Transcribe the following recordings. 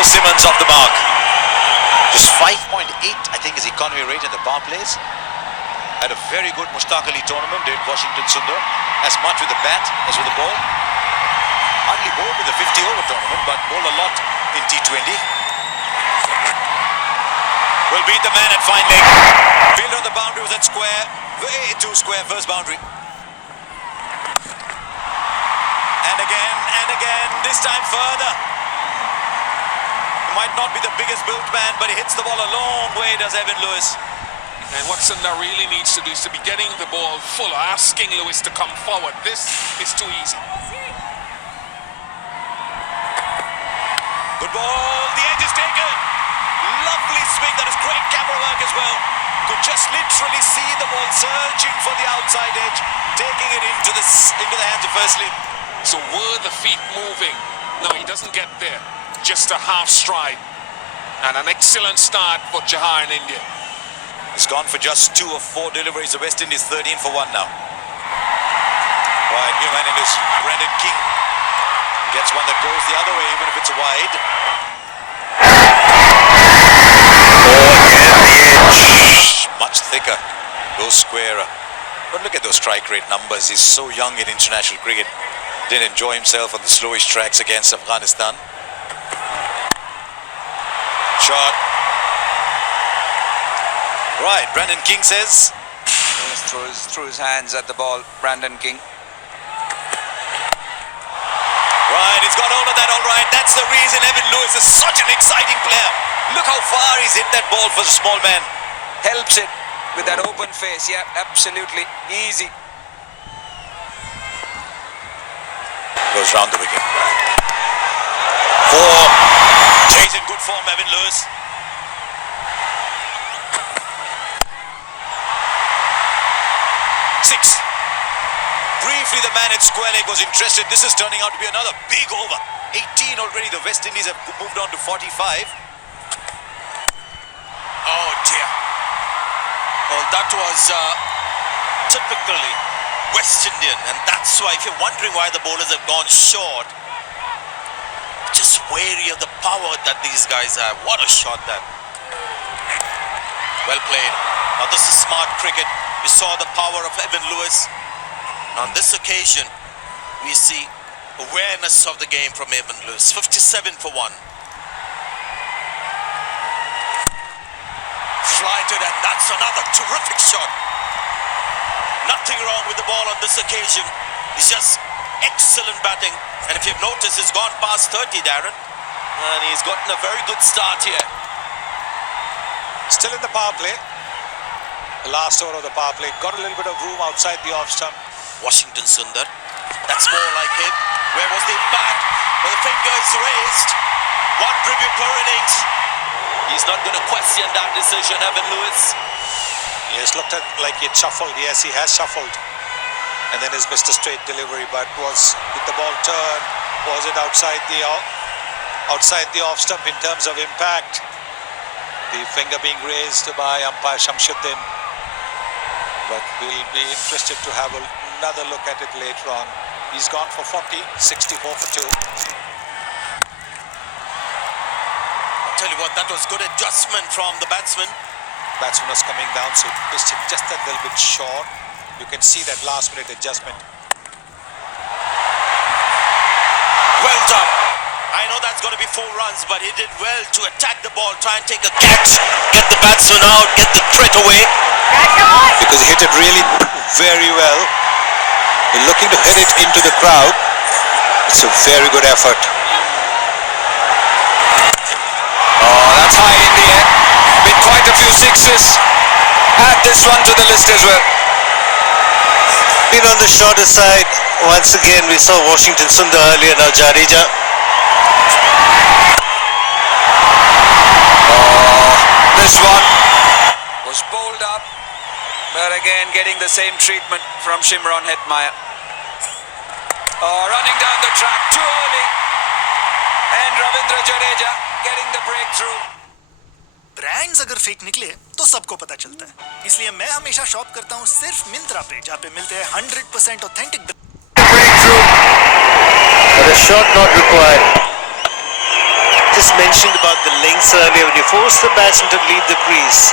Bill Simmons off the mark. Just 5.8, I think, is economy rate in the power plays. Had a very good Mushtaq Ali tournament, did Washington Sundar, as much with the bat as with the ball. Hardly bowled in the 50-over tournament, but bowled a lot in T20. Will beat the man at fine leg. Fielder on the boundary was at square. Way too square, first boundary. And again, this time further. He might not be the biggest built man, but he hits the ball a long way, does Evan Lewis. And what Sundar really needs to do is to be getting the ball full, asking Lewis to come forward. This is too easy. Good ball, the edge is taken. Lovely swing, that is great camera work as well. Could just literally see the ball surging for the outside edge, taking it into the hands of firstly. So were the feet moving? No, he doesn't get there. Just a half stride. And an excellent start for Chahar in India. He's gone for just 2 of 4 deliveries. The West Indies 13 for 1 now. Right, new man in this, Brandon King. Gets one that goes the other way, even if it's wide. Much thicker, goes squarer. But look at those strike rate numbers. He's so young in international cricket. Didn't enjoy himself on the slowish tracks against Afghanistan. Shot. Right, Brandon King says. Through his hands at the ball, Brandon King. Right, he's got hold of that all right. That's the reason Evan Lewis is such an exciting player. Look how far he's hit that ball for the small man. Helps it with that open face. Yeah, absolutely. Easy. Goes round the wicket. 4. He's in good form, Evan Lewis. 6. Briefly, the man at square leg was interested. This is turning out to be another big over. 18 already. The West Indies have moved on to 45. Oh dear. Well, that was typically West Indian, and that's why, if you're wondering why the bowlers have gone short, just wary of the power that these guys have. What a shot that. Well played. Now this is smart cricket. We saw the power of Evan Lewis. On this occasion, we see awareness of the game from Evan Lewis. 57 for 1. Flighted, and that's another terrific shot. Nothing wrong with the ball on this occasion. It's just excellent batting. And if you've noticed, he's gone past 30, Darren. And he's gotten a very good start here. Still in the power play. The last over of the power play. Got a little bit of room outside the off stump. Washington Sundar. That's more like him. Where was the impact? Well, the finger is raised. 1 tribute per innings. He's not going to question that decision, Evan Lewis. He has looked like he had shuffled. Yes, he has shuffled. And then he's missed a straight delivery. But did the ball turn? Was it outside the off stump in terms of impact? The finger being raised by umpire Shamshuddin. But we'll be interested to have another look at it later on. He's gone for 40, 64 for 2. I'll tell you what, that was good adjustment from the batsman. Batsman was coming down, so pitched it just a little bit short. You can see that last minute adjustment. Well done. I know that's going to be 4 runs, but he did well to attack the ball, try and take a catch, get the batsman out, get the threat away. Because he hit it really very well. He's looking to hit it into the crowd. It's a very good effort. Oh, that's high in the air. With quite a few sixes. Add this one to the list as well. Been on the shorter side. Once again, we saw Washington Sundar earlier, now Jadeja. This one was bowled up, but again getting the same treatment from Shimron Hetmyer. Oh, running down the track too early, and Ravindra Jadeja getting the breakthrough. Brands अगर fake निकले तो सबको पता चलता है, इसलिए मैं हमेशा शॉप करता हूँ सिर्फ मिंत्रा पे, जहाँ पे मिलते हैं 100% authentic breakthrough, but a shot not required. just mentioned about the links earlier. When you force the batsman to leave the crease,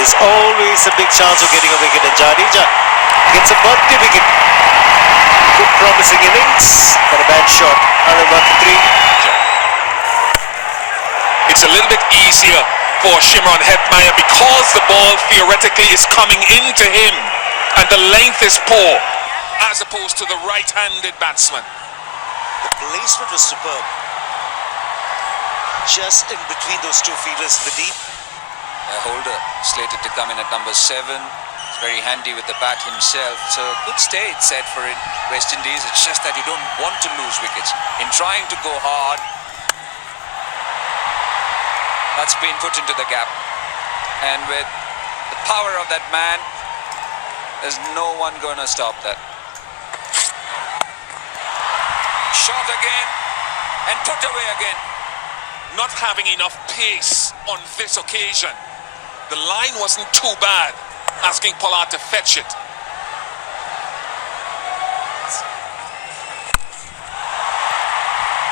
there's always a big chance of getting a wicket. And Jadeja gets a birthday wicket. Good promising innings, but a bad shot. 101 for 3. It's a little bit easier for Shimron Hetmeyer because the ball theoretically is coming into him and the length is poor, as opposed to the right-handed batsman. The placement was superb. Just in between those two fielders in the deep. Holder slated to come in at number 7. He's very handy with the bat himself. So good stage set for West Indies. It's just that you don't want to lose wickets. In trying to go hard, that's been put into the gap. And with the power of that man, there's no one going to stop that. Shot again and put away again. Not having enough pace on this occasion. The line wasn't too bad, asking Pollard to fetch it.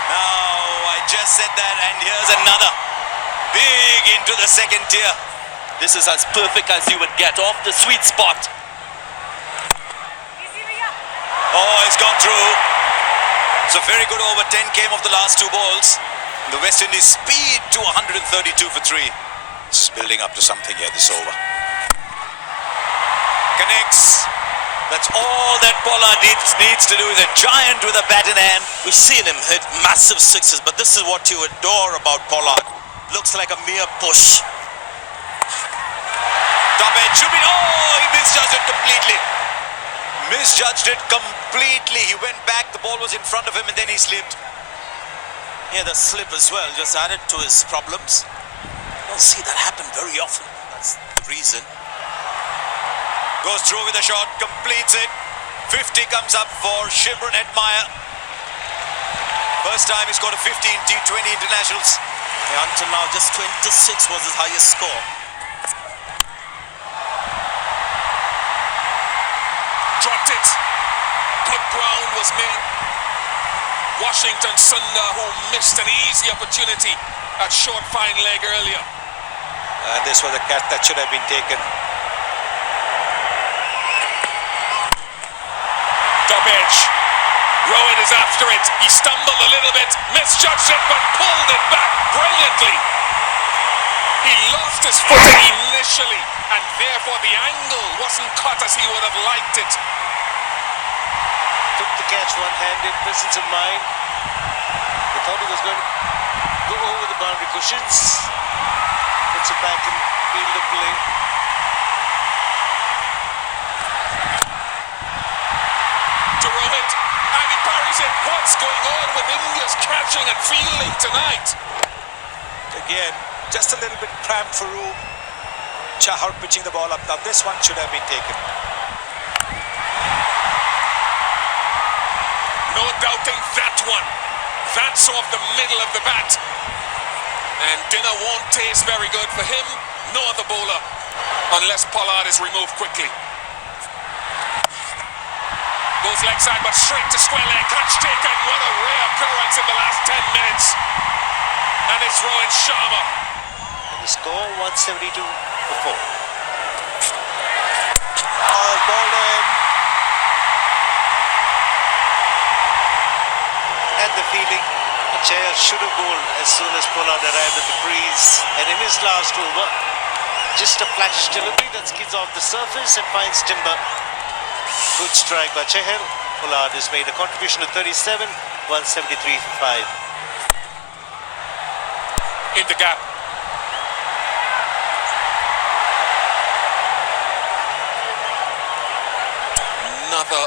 Now, I just said that, and here's another. Big into the second tier. This is as perfect as you would get off the sweet spot. Oh, it's gone through. So very good over. 10 came off the last 2 balls. The West Indies speed to 132 for 3. This is building up to something here, this over. Connects. That's all that Pollard needs to do. Is a giant with a bat in hand. We've seen him hit massive sixes, but this is what you adore about Pollard. Looks like a mere push. Top edge should be. Oh, he misjudged it completely. Misjudged it completely. He went back. The ball was in front of him, and then he slipped. Yeah, the slip as well just added to his problems. Don't see that happen very often. That's the reason. Goes through with a shot, completes it. 50 comes up for Shimron Hetmeyer. First time he scored a 15 T20 internationals. Yeah, until now, just 26 was his highest score. Dropped it. Good ground was made. Washington Sundar, who missed an easy opportunity at short fine leg earlier. And this was a catch that should have been taken. Top edge. Rowan is after it. He stumbled a little bit, misjudged it, but pulled it back brilliantly. He lost his footing initially, and therefore the angle wasn't cut as he would have liked it. Took the catch one-handed, presence of mind. They thought he was going to go over the boundary cushions. Puts it back in field of play. To Rohit, and he parries it. What's going on with India's catching and fielding tonight? Again, just a little bit cramped for room. Chahar pitching the ball up. Now this one should have been taken. No doubting that one. That's off the middle of the bat. And dinner won't taste very good for him, no other bowler, unless Pollard is removed quickly. Goes leg side, but straight to square leg. Catch taken. What a rare occurrence in the last 10 minutes. And it's Rohit Sharma. And the score 172 for 4. Ball in. Had the feeling Chahar should have bowled as soon as Pollard arrived at the crease. And in his last over, just a flash delivery that skids off the surface and finds timber. Good strike by Chahar. Pollard has made a contribution to 37, 173 for 5. In the gap. Another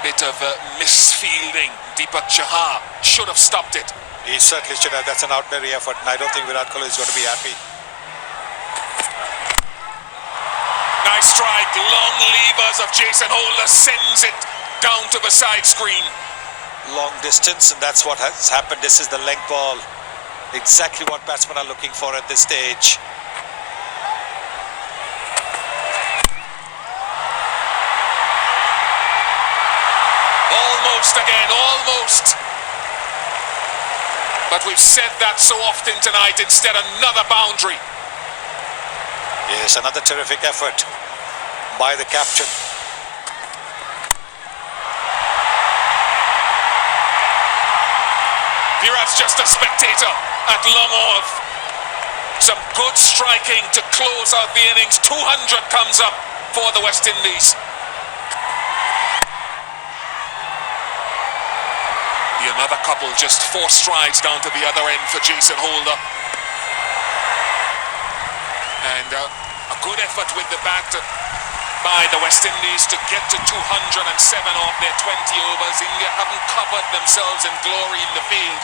bit of misfielding. Deepak Chahar should have stopped it. He certainly should have. That's an ordinary effort, and I don't think Virat Kohli is going to be happy. Nice strike. Long levers of Jason Holder sends it down to the side screen. Long distance, and that's what has happened. This is the length ball. Exactly what batsmen are looking for at this stage. Almost again, almost. But we've said that so often tonight. Instead, another boundary. Yes, another terrific effort by the captain. Virat's just a spectator at long off. Some good striking to close out the innings. 200 comes up for the West Indies. Another couple, just 4 strides down to the other end for Jason Holder. And a good effort with the bat by the West Indies to get to 207 off their 20 overs. India haven't covered themselves in glory in the field,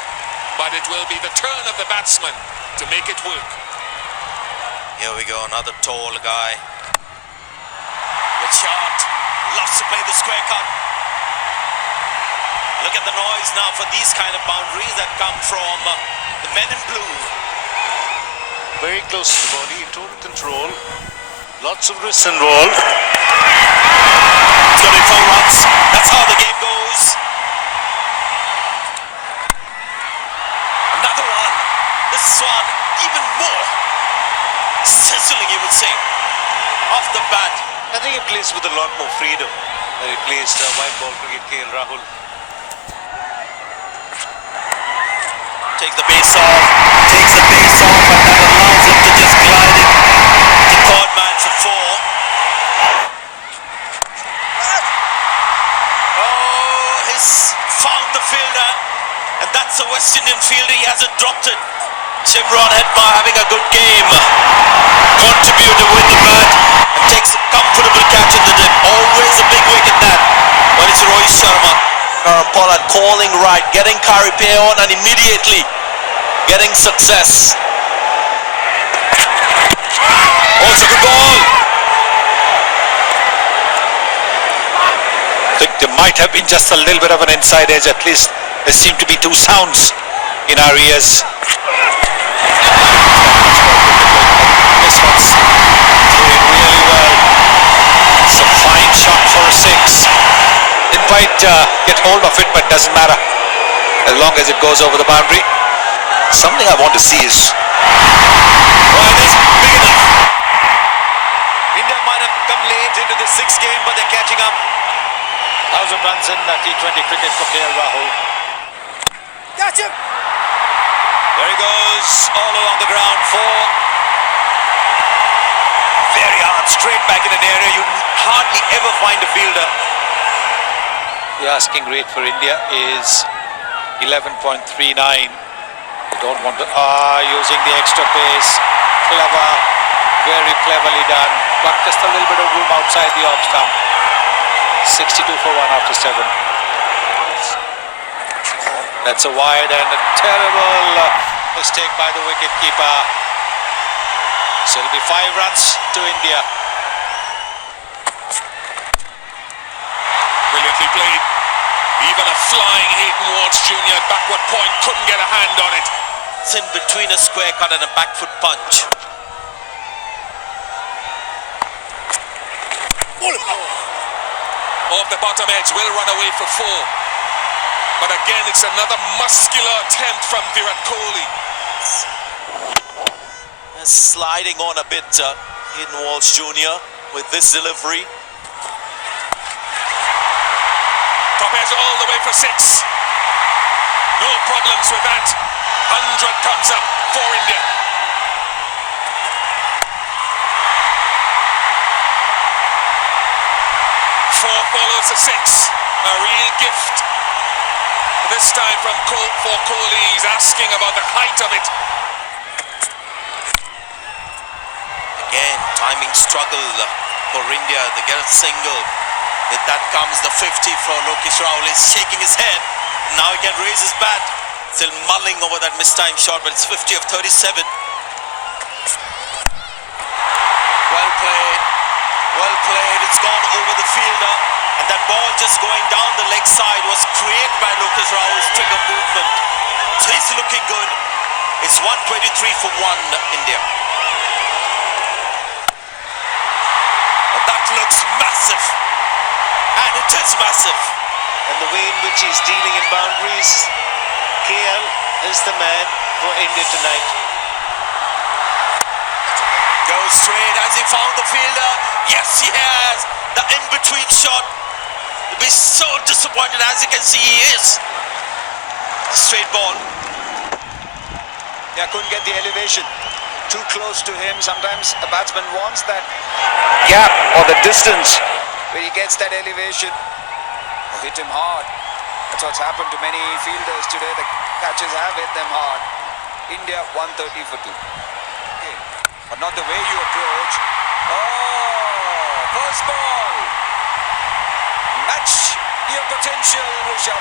but it will be the turn of the batsman to make it work. Here we go, another tall guy. Good shot. Loves to play the square cut. Look at the noise now for these kind of boundaries that come from the men in blue. Very close to the body, total control. Lots of wrists involved. It's got 4 runs. That's how the game goes. Another one. This one even more sizzling, you would say, off the bat. I think he plays with a lot more freedom than he plays white ball cricket, KL Rahul. Takes the base off, and that allows him to just glide it to third man for 4. Oh, he's found the fielder, and that's a West Indian fielder. He hasn't dropped it. Shimron Hetma having a good game. Contributed with the bat and takes a comfortable catch in the dip. Always a big wicket that. But it's Rohit Sharma. Karan Pollard calling right, getting Kari Pay on, and immediately getting success. Also good ball. I think there might have been just a little bit of an inside edge. At least there seemed to be 2 sounds in our ears. This one's doing really well. It's a fine shot for a 6. Didn't quite get hold of it, but doesn't matter as long as it goes over the boundary. Something I want to see is That's big enough. India might have come late into the 6th game, but they're catching up. 1,000 runs in T20 cricket for KL Rahul. Catch him! There he goes, all along the ground. 4. Very hard, straight back in an area you hardly ever find a fielder. the asking rate for India is 11.39. They don't want to using the extra pace. Clever, very cleverly done. Got just a little bit of room outside the off stump. 62 for 1 after 7. That's a wide and a terrible mistake by the wicketkeeper. So it'll be 5 runs to India. Brilliantly played. Even a flying Hayden Watts Jr. at backward point couldn't get a hand on it. It's in between a square cut and a back foot punch. Off the bottom edge, will run away for 4. But again, it's another muscular attempt from Virat Kohli. Sliding on a bit, Hayden Walsh Jr. with this delivery. Top edge all the way for 6. No problems with that. 100 comes up for India. Four follows a 6. A real gift. This time from for Kohli. He's asking about the height of it. Again, timing struggle for India. They get a single. With that comes the 50 for Lokesh Rahul. He's shaking his head. Now he can raise his bat. Still mulling over that mistimed shot, but it's 50 of 37. Well played. Well played. It's gone over the fielder. And that ball just going down the leg side was created by Lokesh Rahul's trigger movement. So he's looking good. It's 123 for 1, India. But that looks massive. And it is massive. And the way in which he's dealing in boundaries, KL is the man for India tonight. Goes straight. Has he found the fielder? Yes, he has. The in-between shot. He'll be so disappointed, as you can see he is. Straight ball. Yeah, couldn't get the elevation. Too close to him. Sometimes a batsman wants that gap or the distance where he gets that elevation. Hit him hard. That's what's happened to many fielders today. The catches have hit them hard. India 130 for 2. Okay. But not the way you approach. Oh, first ball. Match your potential, Rishabh.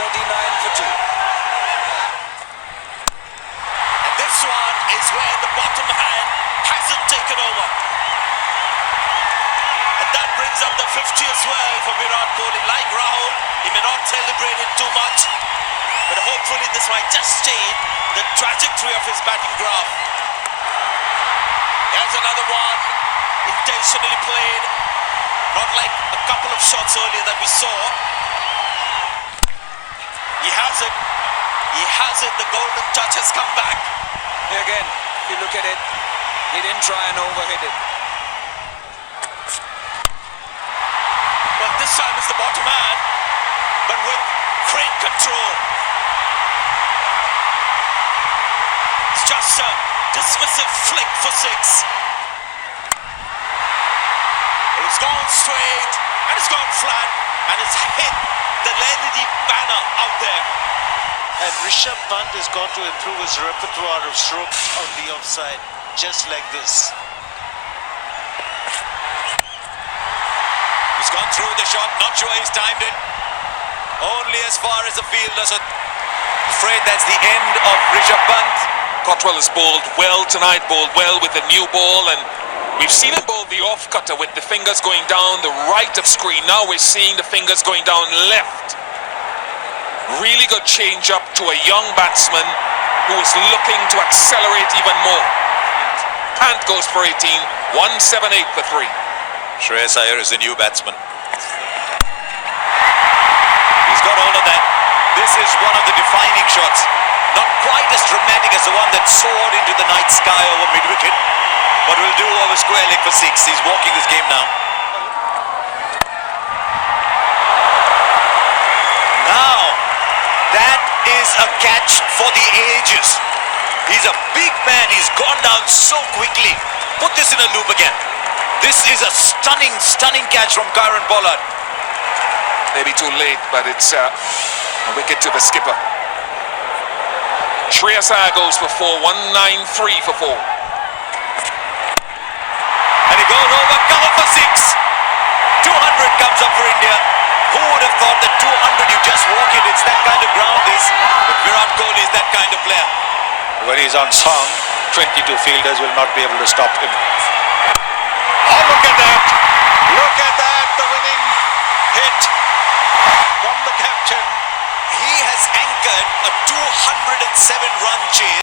139 for 2. And this one is where the bottom hand hasn't taken over. And that brings up the 50 as well for Virat Kohli. Like Rahul, he may not celebrate it too much, but hopefully this might just change the trajectory of his batting graph. Here's another one, intentionally played, not like a couple of shots earlier that we saw. He has it. He has it. The golden touch has come back. Here again, if you look at it, he didn't try and overhit it. Well, this time it's the bottom hand, but with great control. It's just a dismissive flick for 6. It's gone straight, and it's gone flat, and it's hit the LED banner out there. And Rishabh Pant has got to improve his repertoire of strokes on the offside, just like this. He's gone through the shot, not sure he's timed it. Only as far as the fielders are afraid that's the end of Rishabh Pant. Cottrell has bowled well tonight, bowled well with the new ball, and we've seen him bowl the off-cutter with the fingers going down the right of screen. Now we're seeing the fingers going down left. Really good change-up to a young batsman who is looking to accelerate even more. Pant goes for 18, 178 for 3. Shreyas Iyer is the new batsman. He's got hold of that. This is one of the defining shots. Not quite as dramatic as the one that soared into the night sky over mid-wicket, but will do over square leg for 6. He's walking this game now. Now, that is a catch for the ages. He's a big man. He's gone down so quickly. Put this in a loop again. This is a stunning, stunning catch from Kieron Pollard. Maybe too late, but it's a wicket to the skipper. Shreyas Iyer goes for 4, 193 for 4. And he goes over, cover for 6. 200 comes up for India. Who would have thought that 200 you just walk it? It's that kind of ground this. But Virat Kohli is that kind of player. When he's on song, 22 fielders will not be able to stop him. Oh, look at that. Look at that. The winning hit from the captain. He has anchored a 207-run chase.